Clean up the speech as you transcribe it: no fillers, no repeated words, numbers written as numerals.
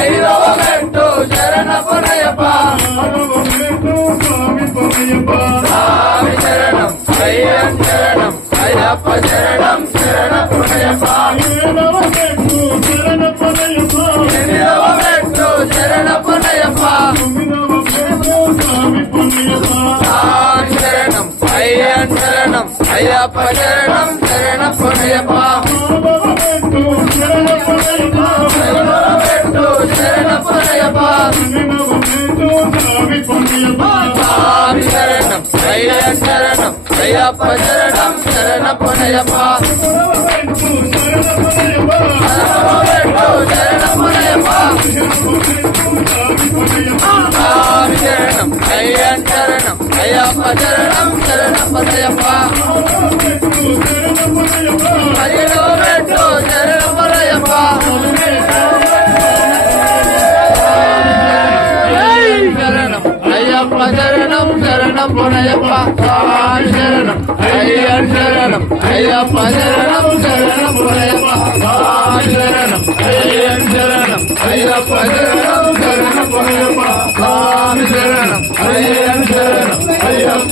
ఐదవ మెట్టు శరణపనయప్ప స్వామి శరణం అయ్యం శరణం అయ్యప్ప శరణం శరణపనయప్ప ఎనిమిదవ మెట్టు శరణపనయప్ప స్వామి శరణం అయ్యం శరణం అయ్యప్ప శరణం శరణపనయప్ప శరణపనయప్ప స్వామి శరణం అయ్యం శరణం అయ్యప్ప శరణం శరణపనయప్ప శరణపనయప్ప స్వామి శరణం అయ్యం శరణం అయ్యప్ప శరణం శరణపనయప్ప పదిహేడవ మెట్టు శరణపనయప్ప శరణం అయ్యప్ప శరణం శరణపనయప్ప స్వామి శరణం అయ్యం శరణం అయ్యప్ప శరణం శరణపనయప్ప స్వామి శరణం అయ్యం శరణం అయ్యప్ప శరణం శరణపనయప్ప స్వామి శరణం అయ్యం శరణం అయ్యప్ప